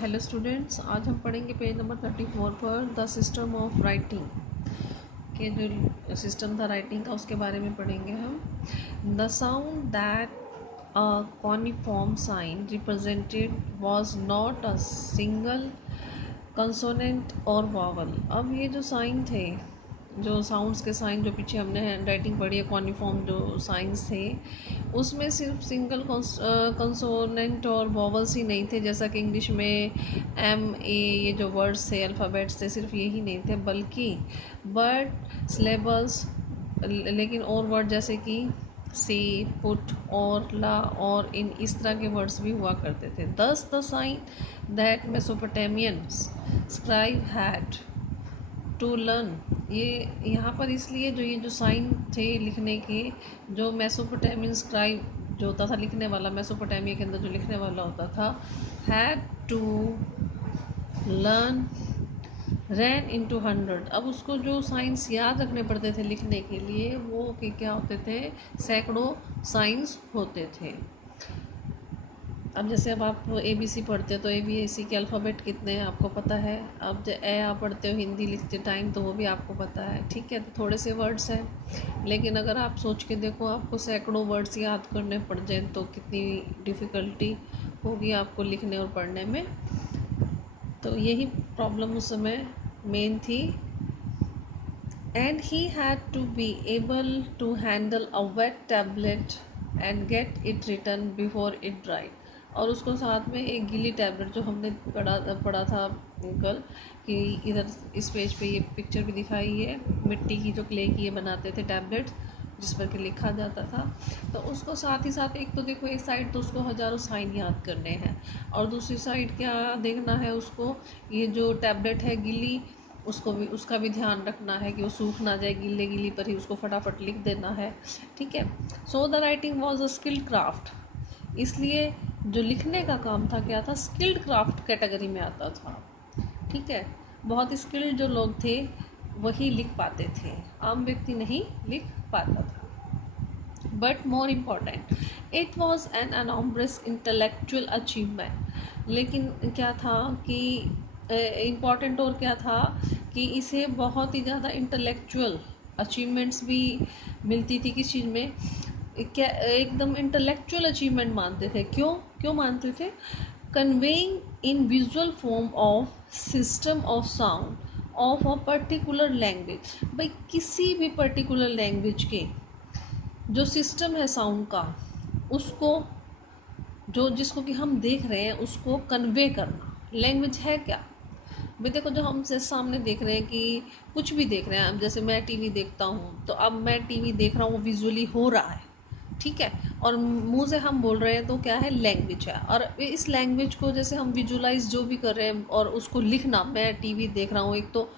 Hello students, आज हम पढ़ेंगे पेज नंबर 34 पर द सिस्टम ऑफ राइटिंग के जो सिस्टम था राइटिंग का उसके बारे में पढ़ेंगे हम। The sound that a cuneiform sign represented was not a single consonant or vowel. अब ये जो साइन थे, जो साउंड्स के साइन जो पीछे हमने हैंड राइटिंग पढ़ी है, कॉनिफॉर्म जो साइंस थे उसमें सिर्फ सिंगल कंसोनेंट और वॉवल्स ही नहीं थे, जैसा कि इंग्लिश में एम ए ये जो वर्ड्स थे अल्फ़ाबेट्स थे सिर्फ यही नहीं थे, बल्कि बट सिलेबल्स, लेकिन और वर्ड जैसे कि से, पुट और ला और इन इस तरह के वर्ड्स भी हुआ करते थे। Thus the sign that Mesopotamian scribe had to learn, ये यहाँ पर इसलिए जो ये जो साइन थे लिखने के, जो मेसोपोटामियन स्क्राइब जो होता था लिखने वाला, मेसोपोटामिया के अंदर जो लिखने वाला होता था, had to learn ran into 100। अब उसको जो साइंस याद रखने पड़ते थे लिखने के लिए, वो कि क्या होते थे, सैकड़ों साइंस होते थे। अब जैसे अब आप ए बी सी पढ़ते हो तो ए बी सी के अल्फ़ाबेट कितने हैं आपको पता है। अब ए आप पढ़ते हो हिंदी लिखते टाइम तो वो भी आपको पता है, ठीक है। तो थोड़े से वर्ड्स हैं, लेकिन अगर आप सोच के देखो आपको सैकड़ों वर्ड्स याद करने पड़ जाए तो कितनी डिफ़िकल्टी होगी आपको लिखने और पढ़ने में। तो यही प्रॉब्लम उस समय मेन थी। And he had to be able to handle a wet tablet and get it written before it dried। और उसको साथ में एक गीली टैबलेट, जो हमने पढ़ा था कल, कि इधर इस पेज पे ये पिक्चर भी दिखाई है, मिट्टी की जो क्ले की ये बनाते थे टैबलेट जिस पर कि लिखा जाता था। तो उसको साथ ही साथ, एक तो देखो एक साइड तो उसको हज़ारों साइन याद करने हैं, और दूसरी साइड क्या देखना है उसको, ये जो टैबलेट है गीली, उसको भी, उसका भी ध्यान रखना है कि वो सूख ना जाए, गीले गीली पर ही उसको फटाफट लिख देना है, ठीक है। So the writing was a skilled craft, इसलिए जो लिखने का काम था क्या था, स्किल्ड क्राफ्ट कैटेगरी में आता था, ठीक है। बहुत स्किल्ड जो लोग थे वही लिख पाते थे, आम व्यक्ति नहीं लिख पाता था। But more important, it was an enormous intellectual achievement. लेकिन क्या था कि इम्पॉर्टेंट और क्या था कि इसे बहुत ही ज़्यादा इंटेलेक्चुअल अचीवमेंट्स भी मिलती थी। किस चीज़ में, क्या एकदम इंटेलेक्चुअल अचीवमेंट मानते थे। क्यों क्यों मानते थे, conveying in visual form of system of sound of a particular language. भाई किसी भी पर्टिकुलर लैंग्वेज के जो सिस्टम है साउंड का, उसको जो जिसको कि हम देख रहे हैं उसको कन्वे करना। लैंग्वेज है क्या भाई, देखो जो हम से सामने देख रहे हैं कि कुछ भी देख रहे हैं, अब जैसे मैं टीवी देखता हूँ तो अब मैं टीवी देख रहा हूँ, वो विजुअली हो रहा है, ठीक है, और मुंह से हम बोल रहे हैं तो क्या है, लैंग्वेज है। और इस लैंग्वेज को जैसे हम विजुअलाइज जो भी कर रहे हैं और उसको लिखना, मैं टीवी देख रहा हूँ एक तो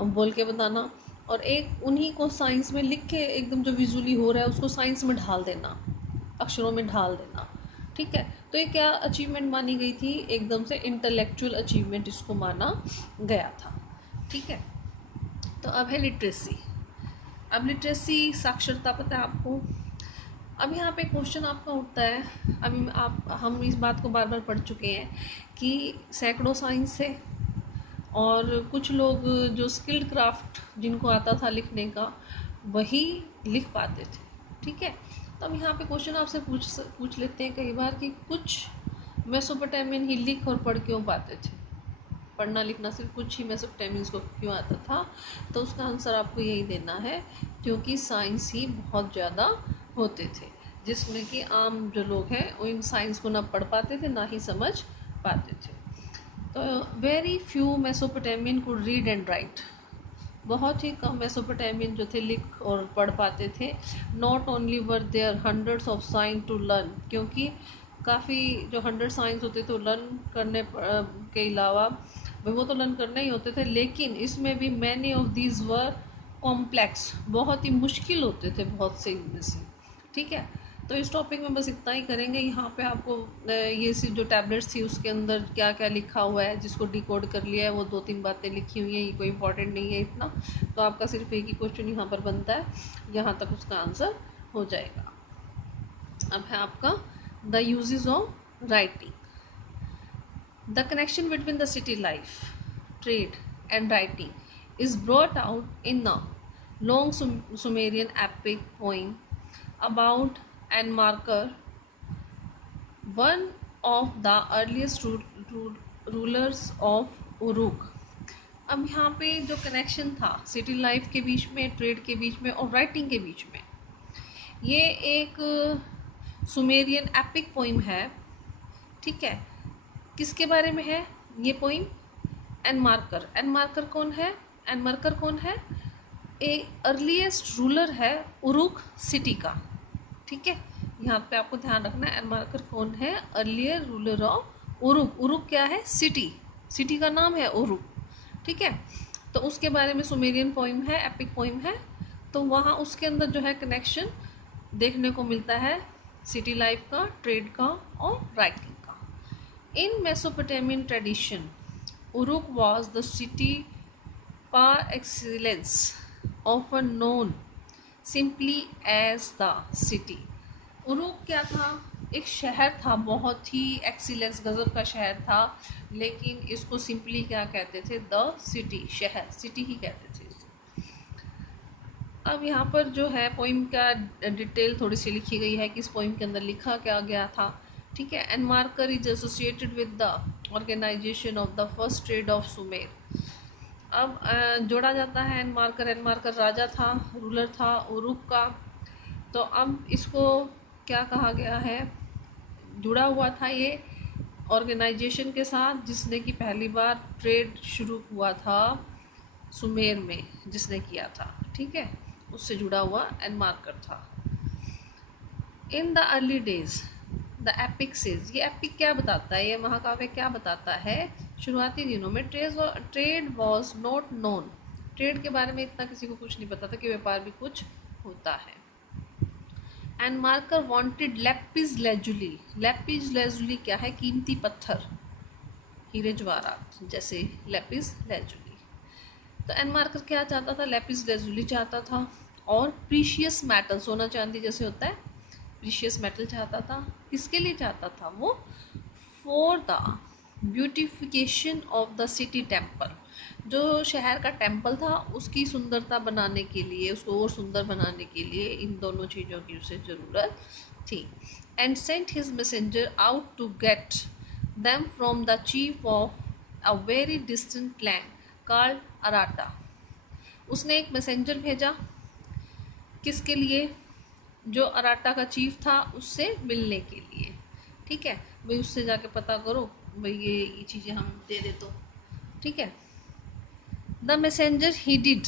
बोल के बताना, और एक उन्हीं को साइंस में लिख के एकदम जो विजुअली हो रहा है उसको साइंस में ढाल देना, अक्षरों में ढाल देना, ठीक है। तो ये क्या अचीवमेंट मानी गई थी, एकदम से इंटेलेक्चुअल अचीवमेंट इसको माना गया था, ठीक है। तो अब है लिटरेसी। अब लिटरेसी साक्षरता पता है आपको। अब यहाँ पे क्वेश्चन आपका उठता है, अभी हम इस बात को बार बार पढ़ चुके हैं कि सैकड़ों साइंस है और कुछ लोग जो स्किल्ड क्राफ्ट जिनको आता था लिखने का वही लिख पाते थे, ठीक है। तो अब यहाँ पे क्वेश्चन आपसे पूछ लेते हैं कई बार कि कुछ मेसोपोटामियन ही लिख और पढ़ क्यों पाते थे, पढ़ना लिखना सिर्फ कुछ ही मेसोपोटामियंस को क्यों आता था। तो उसका आंसर आपको यही देना है, क्योंकि साइंस ही बहुत ज़्यादा होते थे, जिसमें कि आम जो लोग हैं वो इन साइंस को ना पढ़ पाते थे ना ही समझ पाते थे। तो very few Mesopotamian could read and right, बहुत ही कम मेसोपोटामियन जो थे लिख और पढ़ पाते थे। Not only were there hundreds of sign to learn, क्योंकि काफ़ी जो 100 साइंस होते थे लर्न करने के अलावा, वो तो लर्न करने ही होते थे, लेकिन इसमें भी many of these were complex, बहुत ही मुश्किल होते थे बहुत से इनमें से, ठीक है। तो इस टॉपिक में बस इतना ही करेंगे। यहाँ पे आपको ये सी जो टैबलेट्स थी उसके अंदर क्या क्या लिखा हुआ है, जिसको डिकोड कर लिया है, वो 2-3 बातें लिखी हुई हैं, ये कोई इंपॉर्टेंट नहीं है इतना। तो आपका सिर्फ एक ही क्वेश्चन यहाँ पर बनता है, यहाँ तक उसका आंसर हो जाएगा। अब है आपका the uses of writing. The connection between the city life, trade, and writing is brought out in a long Sumerian epic poem about Anmarkar, one of the earliest rulers of Uruk. अब यहाँ पे जो connection था city life के बीच में, trade के बीच में और राइटिंग के बीच में, ये एक सुमेरियन एपिक पोइम है। ठीक है, किसके बारे में है ये पोइम? एनमार्कर। एनमार्कर कौन है? एनमार्कर कौन है? ए अर्लीस्ट रूलर है उरुक सिटी का। ठीक है, यहाँ पे आपको ध्यान रखना है एनमार्कर कौन है? Earlier ruler of Uruk. Uruk क्या है? सिटी। सिटी का नाम है उरुक। ठीक है, तो उसके बारे में सुमेरियन पोइम है, एपिक पोइम है। तो वहाँ उसके अंदर जो है कनेक्शन देखने को मिलता है सिटी लाइफ का, ट्रेड का और राइटिंग का। In Mesopotamian tradition Uruk was the city par excellence, often known simply as the city. Uruk क्या था? एक शहर था, बहुत ही एक्सीलेंस, गजब का शहर था, लेकिन इसको सिंपली क्या कहते थे? द सिटी, शहर, सिटी ही कहते थे इसे। अब यहाँ पर जो है पोइम का डिटेल थोड़ी सी लिखी गई है कि इस पोइम के अंदर लिखा क्या गया था। ठीक है, Enmerkar is associated with the organisation of the first trade of Sumer. अब जोड़ा जाता है एनमार्कर। एनमार्कर राजा था, रूलर था उरुक का। तो अब इसको क्या कहा गया है? जुड़ा हुआ था ये ऑर्गेनाइजेशन के साथ जिसने कि पहली बार ट्रेड शुरू हुआ था सुमेर में, जिसने किया था। ठीक है, उससे जुड़ा हुआ एनमार्कर था। In the early days the epic says, ये एपिक क्या बताता है? ये महाकाव्य क्या बताता है? शुरुआती दिनों में trade was not known. Trade के बारे में इतना किसी को कुछ नहीं पता था कि व्यापार भी कुछ होता है। And marker wanted lapis lazuli. Lapis lazuli क्या है? कीमती पत्थर, हीरे जवाहरात जैसे लेपिस लेजुली। तो एन मार्कर क्या चाहता था? लेपिस लेजुली चाहता था। और प्रीशियस मेटल, सोना चांदी जैसे होता है, प्रीशियस मेटल चाहता था। किसके लिए चाहता था वो? For the beautification of the city temple, जो शहर का टेम्पल था उसकी सुंदरता बनाने के लिए, उसको और सुंदर बनाने के लिए इन दोनों चीज़ों की उसे ज़रूरत थी। And sent his messenger out to get them from the chief of a very distant land called Aratta. उसने एक मैसेंजर भेजा, किसके लिए? जो अराटा का चीफ था उससे मिलने के लिए। ठीक है, भाई उससे जाके पता करो भाई ये चीज़ें हम दे दे तो। ठीक है, the messenger he did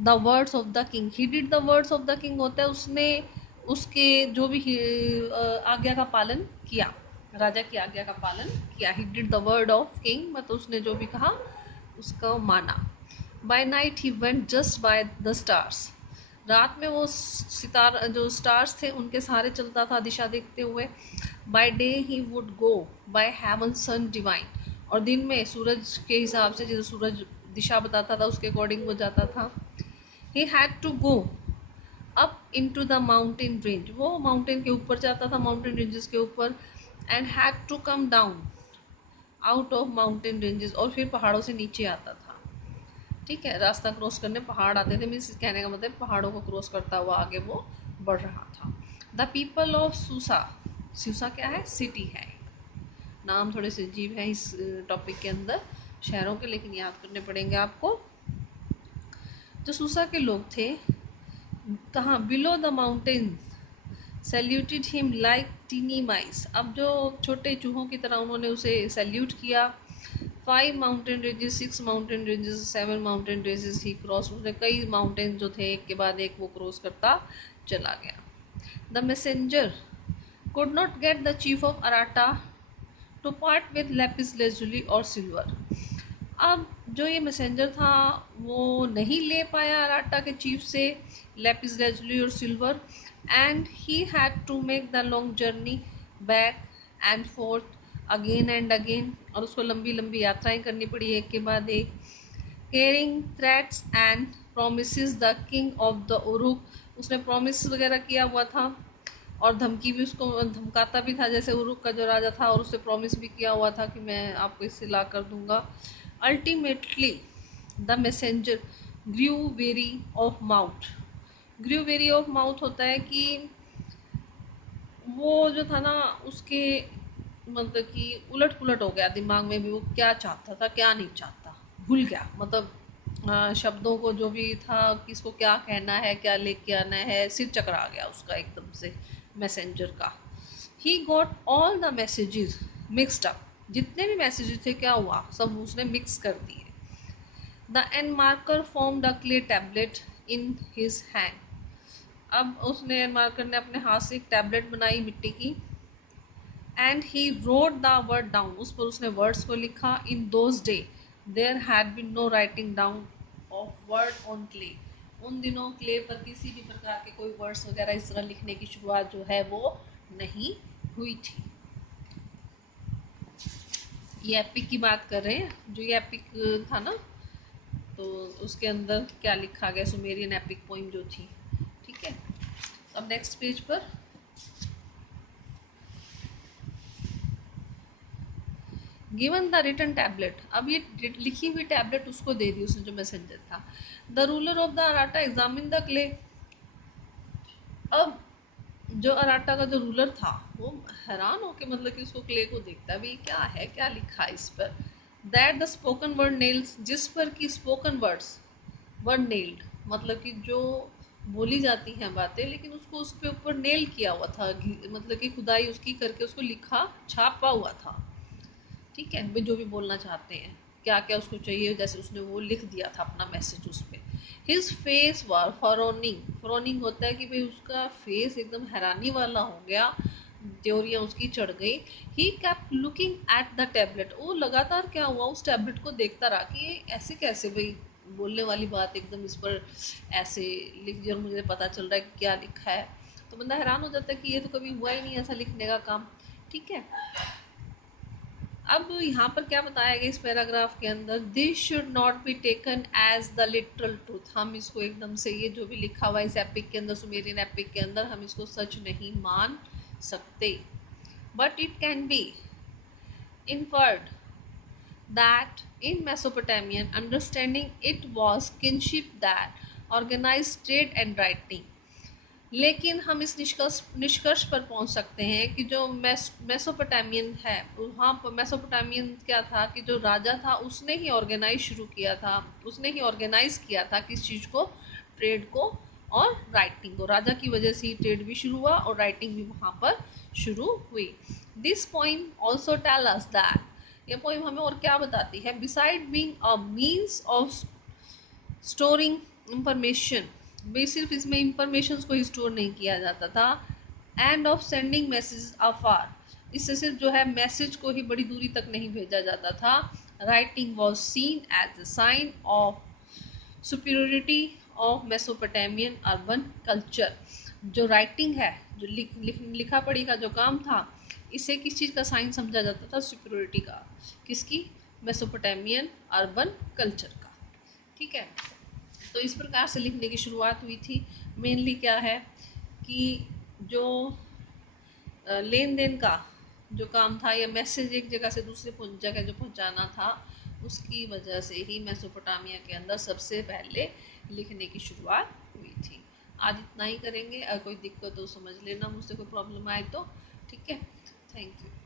the words of the king. He did the words of the king होता है उसने उसके जो भी आज्ञा का पालन किया, राजा की आज्ञा का पालन किया। He did the word of king, मतलब उसने जो भी कहा उसका माना। By night he went just by the stars. रात में वो सितारा, जो स्टार्स थे उनके सहारे चलता था दिशा देखते हुए। By day he would go by heaven sun divine, और दिन में सूरज के हिसाब से, जैसे सूरज दिशा बताता था उसके अकॉर्डिंग वो जाता था। He had to go up into the mountain range, वो माउंटेन के ऊपर जाता था, माउंटेन रेंजेस के ऊपर। And had to come down out of mountain ranges, और फिर पहाड़ों से नीचे आता था। ठीक है, रास्ता क्रॉस करने पहाड़ आते थे, मीन्स कहने का मतलब पहाड़ों को क्रॉस करता हुआ आगे वो बढ़ रहा था। द पीपल ऑफ सूसा, सूसा क्या है? सिटी है। नाम थोड़े से अजीब है इस टॉपिक के अंदर शहरों के, लेकिन याद करने पड़ेंगे आपको। जो सूसा के लोग थे, कहाँ? Below the mountain saluted him like tiny mice. अब जो छोटे चूहों की तरह उन्होंने उसे सैल्यूट किया। 5 mountain ranges, 6 mountain ranges, 7 mountain ranges he cross, उसने कई माउंटेन जो थे एक के बाद एक वो क्रॉस करता चला गया। The messenger could not get the chief of Arata to part with lapis lazuli और सिल्वर। अब जो ये मैसेंजर था वो नहीं ले पाया अराटा के चीफ से लेपिस लेजुली और silver. And he had to make the long journey back and forth again and again, और उसको लंबी लंबी यात्राएं करनी पड़ी एक के बाद एक। Caring threats and promise the king of the Uruk, उसने प्रॉमिस वगैरह किया हुआ था और धमकी भी उसको धमकाता भी था, जैसे उरुक का जो राजा था, और उससे प्रॉमिस भी किया हुआ था कि मैं आपको इससे ला कर दूंगा। Ultimately the messenger grew weary of mouth. Grew weary of mouth होता है कि वो जो था ना, उसके मतलब कि उलट पुलट हो गया दिमाग में भी, वो क्या चाहता था क्या नहीं चाहता, भूल गया। मतलब शब्दों को जो भी था, किसको क्या कहना है क्या लेके आना है, सिर चकरा गया उसका एकदम से मैसेंजर का। He got all the messages mixed up. जितने भी मैसेजेस थे क्या हुआ, सब उसने मिक्स कर दिए। The end marker form the clay tablet in his hand. अब उसने मार्कर ने अपने हाथ से एक टैबलेट बनाई मिट्टी की। And he wrote the word down, उस पर उसने वर्ड्स को लिखा। In those day there had been no writing down of word on clay. उन दिनों क्ले पर किसी भी प्रकार के कोई वर्ड्स वगैरह इस तरह लिखने की शुरुआत जो है वो नहीं हुई थी। ये एपिक की बात कर रहे हैं, जो ये एपिक था ना, तो उसके अंदर क्या लिखा गया, सुमेरियन एपिक पोइम जो थी। ठीक है, अब नेक्स्ट पेज पर गिवन द रिटन टैबलेट। अब ये लिखी हुई टैबलेट उसको दे दी उसने, जो मैसेंजर था। The ruler of the Aratta examine the clay. अब जो अराटा का जो रूलर था वो हैरान होके मतलब कि उसको क्ले को देखता है, भाई क्या है, क्या लिखा है इस पर। That the spoken word nails, जिस पर की स्पोकन वर्ड्स वर्ड नेल्ड, मतलब कि जो बोली जाती हैं बातें, लेकिन उसको उस पे ऊपर नेल किया हुआ था, मतलब कि खुदाई उसकी करके उसको लिखा छापा हुआ था। ठीक है, वे जो भी बोलना चाहते हैं, क्या क्या उसको चाहिए, जैसे उसने वो लिख दिया था अपना मैसेज उस पर। हिज फेस वर फरोनिंग। फरोनिंग होता है कि भाई उसका फेस एकदम हैरानी वाला हो गया, त्योरियाँ उसकी चढ़ गई। He kept looking at the tablet. वो लगातार क्या हुआ, उस टैबलेट को देखता रहा कि ये ऐसे कैसे भाई बोलने वाली बात एकदम इस पर ऐसे लिख दी, और मुझे पता चल रहा है कि क्या लिखा है। तो बंदा हैरान हो जाता है कि ये तो कभी हुआ ही नहीं ऐसा लिखने का काम। ठीक है, अब यहाँ पर क्या बताया गया इस पैराग्राफ के अंदर, this should not be taken as the literal truth. हम इसको एकदम से, ये जो भी लिखा हुआ है इस एपिक के अंदर, सुमेरियन एपिक के अंदर, हम इसको सच नहीं मान सकते। But it can be inferred that in Mesopotamian understanding it was kinship that organized trade and writing। लेकिन हम इस निष्कर्ष पर पहुंच सकते हैं कि जो मेसोपोटामियन है, वहाँ पर मेसोपोटामियन क्या था कि जो राजा था उसने ही ऑर्गेनाइज शुरू किया था, उसने ही ऑर्गेनाइज किया था किस चीज़ को, ट्रेड को और राइटिंग को। राजा की वजह से ही ट्रेड भी शुरू हुआ और राइटिंग भी वहाँ पर शुरू हुई। This poem also tell us that, ये पोइम हमें और क्या बताती है, beside being a means of storing information, भी सिर्फ इसमें इंफॉर्मेशन को ही स्टोर नहीं किया जाता था, एंड ऑफ सेंडिंग मैसेज अफार, इससे सिर्फ जो है मैसेज को ही बड़ी दूरी तक नहीं भेजा जाता था। Writing was seen as a sign of superiority of Mesopotamian urban culture. जो राइटिंग है, जो लिखा पढ़ी का जो काम था, इसे किस चीज़ का साइन समझा जाता था, सुपीरियरिटी का, किसकी, मेसोपोटामियन अर्बन कल्चर का। ठीक है, तो इस प्रकार से लिखने की शुरुआत हुई थी। मेनली क्या है कि जो लेन देन का जो काम था, या मैसेज एक जगह से दूसरे जगह जो पहुंचाना था, उसकी वजह से ही मेसोपोटामिया के अंदर सबसे पहले लिखने की शुरुआत हुई थी। आज इतना ही करेंगे, अगर कोई दिक्कत हो समझ लेना, मुझसे कोई प्रॉब्लम आए तो। ठीक है, थैंक यू।